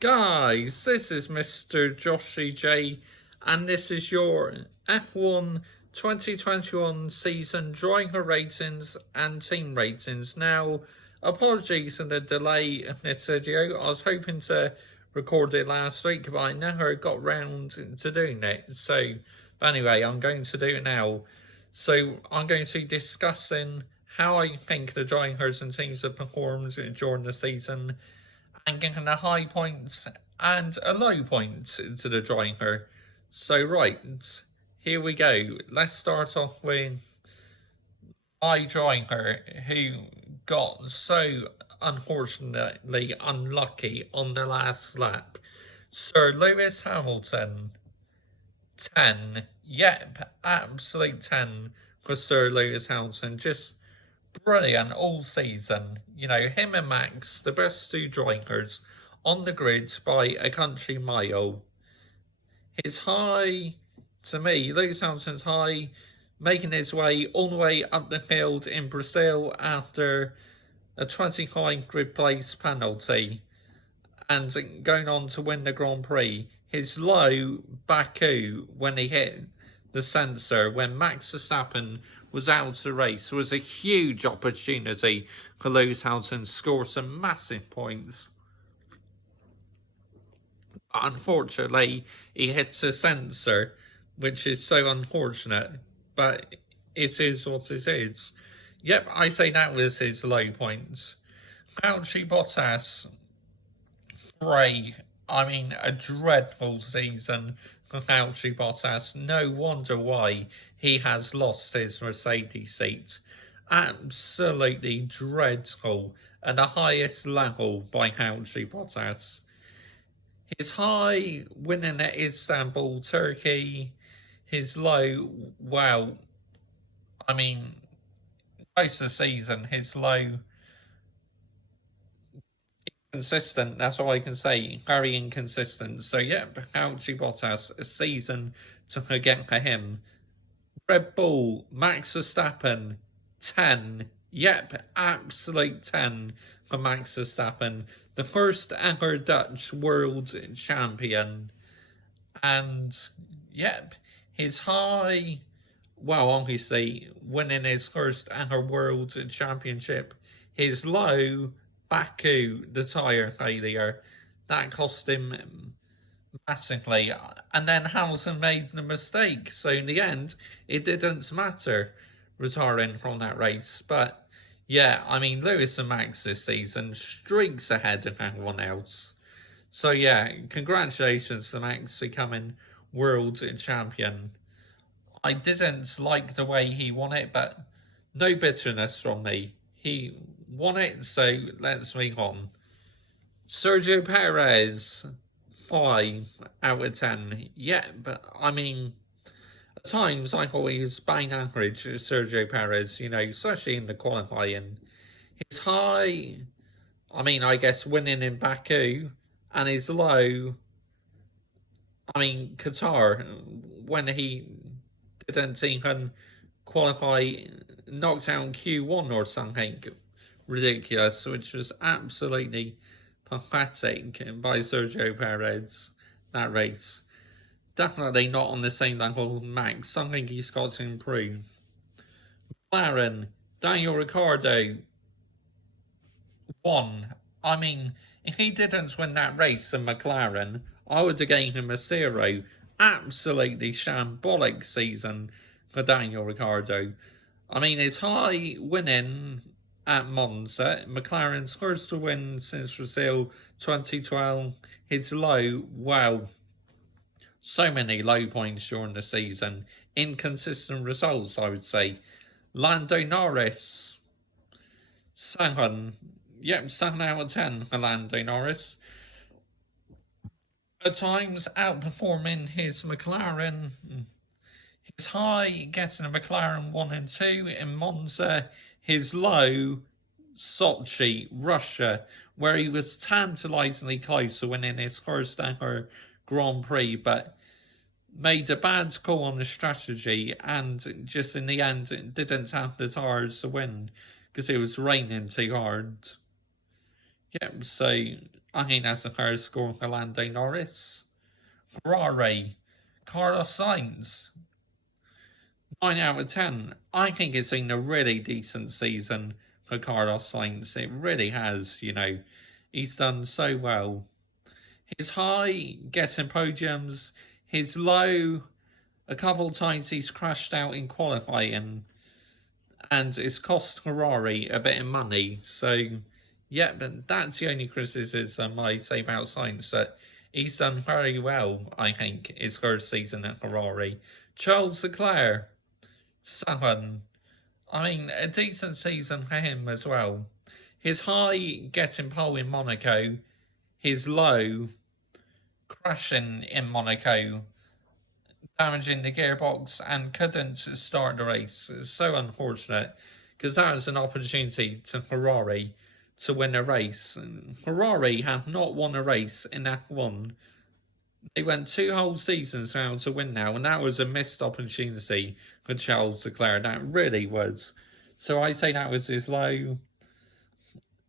Guys, this is Mr. Joshy J, and this is your F1 2021 season driver ratings and team ratings. Now, apologies for the delay in this video. I was hoping to record it last week, but I never got round to doing it. So, anyway, I'm going to do it now. So, I'm going to be discussing how I think the drivers and teams have performed during the season, and getting a high point and a low point to the driver. So right, here we go. Let's start off with my driver who got so unfortunately unlucky on the last lap. Sir Lewis Hamilton, 10. Yep, absolute 10 for Sir Lewis Hamilton. Just brilliant all season. You know, him and Max, the best two drivers on the grid by a country mile. His high, to me, Lewis Hamilton's high, making his way all the way up the field in Brazil after a 25 grid place penalty and going on to win the Grand Prix. His low, Baku, when he hit the sensor, when Max Verstappen was out of the race, was a huge opportunity for Lewis Hamilton to score some massive points. Unfortunately, he hits a sensor, which is so unfortunate, but it is what it is. Yep, I say that was his low point. Valtteri Bottas, 3. I mean, a dreadful season for Valtteri Bottas. No wonder why he has lost his Mercedes seat. Absolutely dreadful at the highest level by Valtteri Bottas. His high, winning at Istanbul, Turkey. His low, well, I mean, most of the season, his low, consistent, that's all I can say. Very inconsistent. So, yeah, Valtteri Bottas, a season to forget for him. Red Bull, Max Verstappen, 10. Yep, absolute 10 for Max Verstappen. The first ever Dutch world champion. And, yep, his high, well, obviously, winning his first ever world championship. His low, Baku, the tyre failure, that cost him massively. And then Hamilton made the mistake. So in the end, it didn't matter retiring from that race. But yeah, I mean, Lewis and Max this season, streaks ahead of everyone else. So yeah, congratulations to Max becoming world champion. I didn't like the way he won it, but no bitterness from me. He won it, so let's move on. Sergio Perez, 5 out of 10. Yeah, but I mean, at times I thought he was bang average, Sergio Perez, you know, especially in the qualifying. His high, I mean, I guess winning in Baku, and his low, I mean, Qatar, when he didn't even qualify, knocked out in Q1 or something ridiculous, which was absolutely pathetic by Sergio Perez, that race. Definitely not on the same level with Max, something he's got to improve. McLaren, Daniel Ricardo, 1. I mean, if he didn't win that race in McLaren, I would have given him a 0. Absolutely shambolic season for Daniel Ricardo. I mean, his high winning at Monza, McLaren's first win since Brazil 2012. His low, wow, so many low points during the season. Inconsistent results, I would say. Lando Norris, 7. Yep, 7 out of 10 for Lando Norris. At times outperforming his McLaren. His high, getting a McLaren 1 and 2 in Monza. His low, Sochi, Russia, where he was tantalisingly close to winning his first ever Grand Prix, but made a bad call on the strategy and just in the end didn't have the tyres to win because it was raining too hard. Yep, so I think that's the first score for Lando Norris. Ferrari, Carlos Sainz, 9 out of 10. I think it's been a really decent season for Carlos Sainz. It really has, He's done so well. His high, getting podiums. His low, a couple of times he's crashed out in qualifying. And it's cost Ferrari a bit of money. So, yeah, but that's the only criticism I say about Sainz. That he's done very well, I think, his first season at Ferrari. Charles Leclerc, 7. I mean, a decent season for him as well. His high, getting pole in Monaco. His low, crashing in Monaco, damaging the gearbox and couldn't start the race. It's so unfortunate because that was an opportunity to Ferrari to win a race. Ferrari have not won a race in F1. They went 2 whole seasons now to win now, and that was a missed opportunity for Charles Leclerc. That really was. So I say that was his low.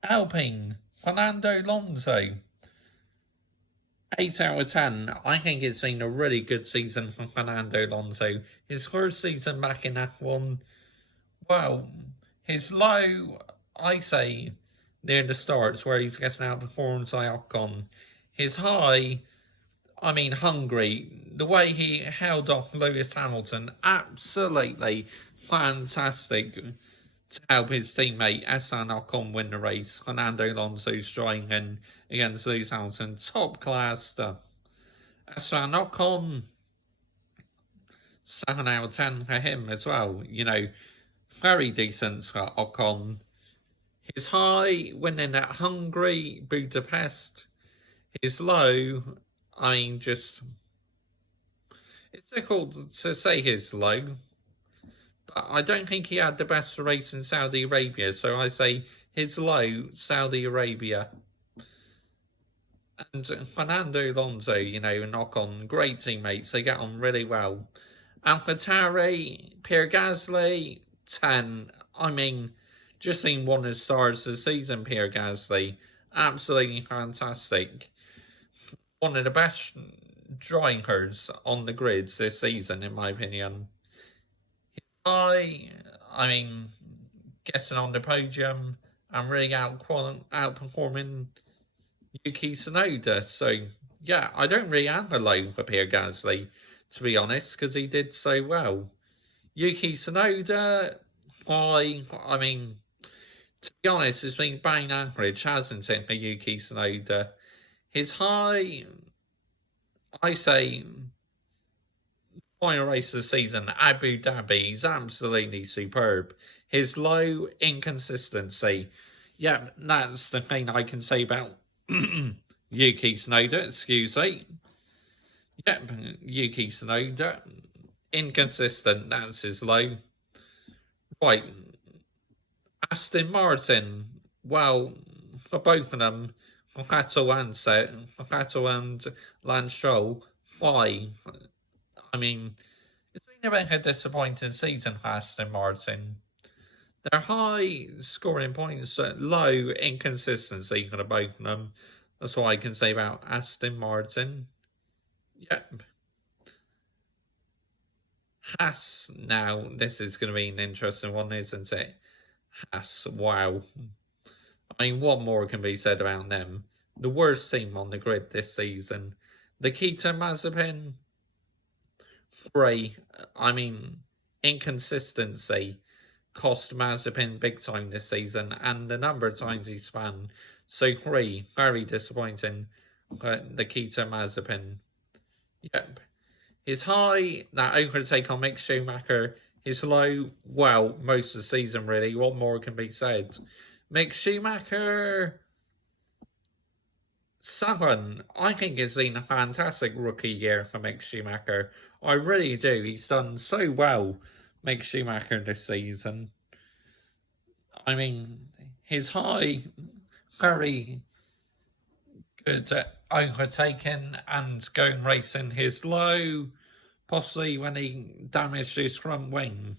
Alpine, Fernando Lonzo, 8 out of 10. I think it's been a really good season for Fernando Lonzo. His first season back in F1, well, his low, I say, near the starts where he's getting outperformed by Ocon. His high, I mean, Hungary, the way he held off Lewis Hamilton, absolutely fantastic to help his teammate Esteban Ocon win the race. Fernando Alonso's driving against Lewis Hamilton, top class stuff. Esteban Ocon, 7 out of 10 for him as well. Very decent for Ocon. His high, winning at Hungary, Budapest. His low, I mean, it's difficult to say his low. But I don't think he had the best race in Saudi Arabia, so I say his low, Saudi Arabia. And Fernando Lonzo, and Ocon, great teammates, they get on really well. AlphaTauri, Pierre Gasly, 10. I mean, just seen one of the stars of the season, Pierre Gasly. Absolutely fantastic. One of the best drivers on the grids this season, in my opinion. I mean, getting on the podium and really outperforming Yuki Tsunoda. So, yeah, I don't really have a low for Pierre Gasly, to be honest, because he did so well. Yuki Tsunoda, I mean, to be honest, it's been bang average, hasn't it, for Yuki Tsunoda? His high, I say, final race of the season, Abu Dhabi, is absolutely superb. His low, inconsistency. Yeah, that's the thing I can say about Yuki Tsunoda, excuse me. Yep, Yuki Tsunoda, inconsistent, that's his low. Right, Aston Martin, well, for both of them, Vettel and Lance Stroll, 5. I mean, it's been a bit of a disappointing season for Aston Martin. They're high scoring points, low inconsistency for the both of them. That's what I can say about Aston Martin. Yep. Haas, now, this is going to be an interesting one, isn't it? Haas, wow. I mean, what more can be said about them? The worst team on the grid this season. Nikita Mazepin, 3. I mean, inconsistency cost Mazepin big time this season, and the number of times he spun. So 3, very disappointing for Nikita Mazepin. Yep. His high, that overtake on Mick Schumacher. His low, well, most of the season really. What more can be said? Mick Schumacher, 7. I think it's been a fantastic rookie year for Mick Schumacher. I really do. He's done so well, Mick Schumacher, this season. I mean, his high, very good at overtaking and going racing. His low, possibly when he damaged his front wing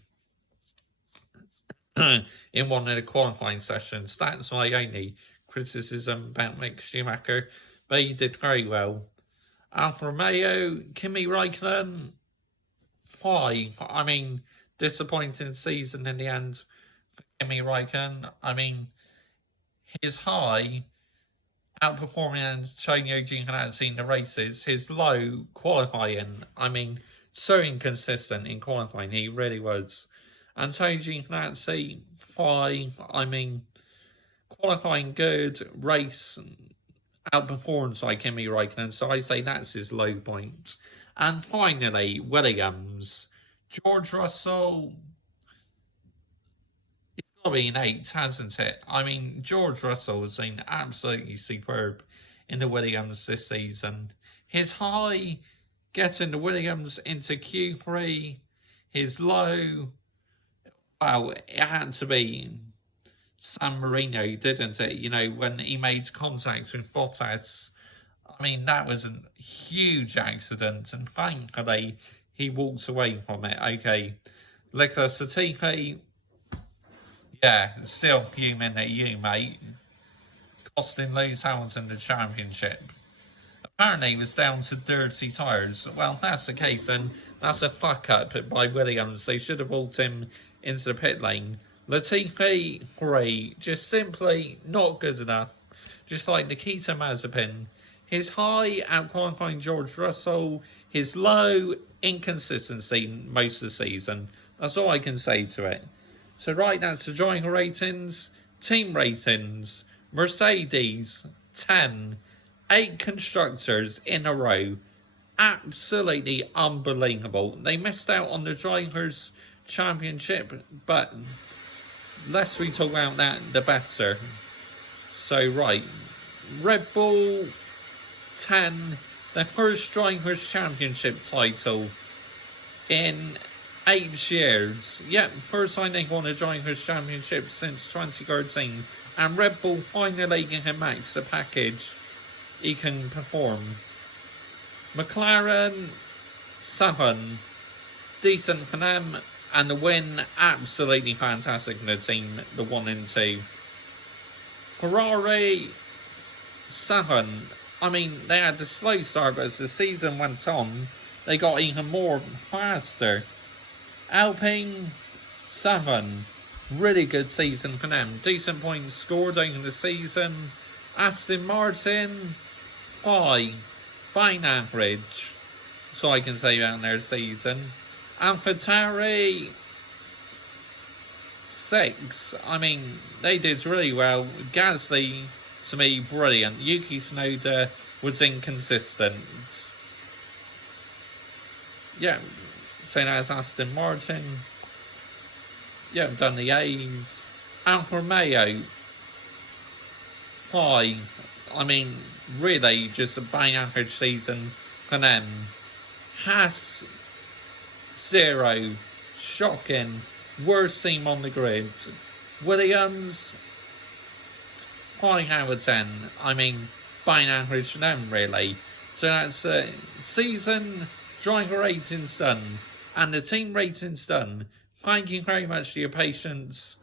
in one of the qualifying sessions. That's my only criticism about Mick Schumacher, but he did very well. Alfa Romeo, Kimi Raikkonen, why? I mean, disappointing season in the end for Kimi Raikkonen. I mean, his high, outperforming Antonio Giovinazzi in the races, his low, qualifying, I mean, so inconsistent in qualifying, he really was. Antonio Giovinazzi, why? I mean, qualifying good, race outperforms like Kimi Raikkonen, so I say that's his low point. And finally, Williams. George Russell, it's got to be an 8, hasn't it? I mean, George Russell has been absolutely superb in the Williams this season. His high, getting the Williams into Q3, his low, well, it had to be San Marino, didn't it? You know, when he made contact with Bottas. I mean, that was a huge accident, and thankfully he walked away from it. Okay, Nicholas Latifi, yeah, still fuming at you, mate. Costing Lewis Hamilton the championship. Apparently he was down to dirty tyres. Well, if that's the case, then that's a fuck-up by Williams. They should have brought him into the pit lane. Latifi, 3, just simply not good enough. Just like Nikita Mazepin. His high, out-qualifying George Russell. His low, inconsistency most of the season. That's all I can say to it. So right, that's the driver ratings. Team ratings. Mercedes, 10. 8 constructors in a row. Absolutely unbelievable. They missed out on the Drivers' Championship, but less we talk about that, the better. So, right. Red Bull, 10. Their first Drivers' Championship title in 8 years. Yep, first time they won a Drivers' Championship since 2013. And Red Bull finally getting Max the package he can perform. McLaren, 7. Decent for them. And the win, absolutely fantastic for the team, the 1 and 2. Ferrari, 7. I mean, they had a slow start, but as the season went on, they got even more faster. Alpine, 7. Really good season for them. Decent points scored over the season. Aston Martin, 5. Fine average. That's all I can say about their season. AlphaTauri, 6. I mean, they did really well. Gasly, to me, brilliant. Yuki Tsunoda was inconsistent. Yeah, so that's Aston Martin. Yeah, I've done the A's. Alfa Romeo, 5. I mean, really just a bang average season for them. Haas, 0. Shocking. Worst team on the grid. Williams, 5 out of 10. I mean, bang average for them, really. So that's season driver ratings done. And the team ratings done. Thank you very much for your patience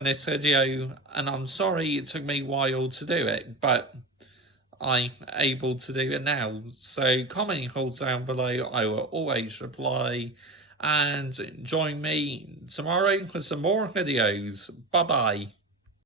in this video, and I'm sorry it took me a while to do it, but I'm able to do it now. So comment your thoughts down below, I will always reply, and join me tomorrow for some more videos. Bye bye.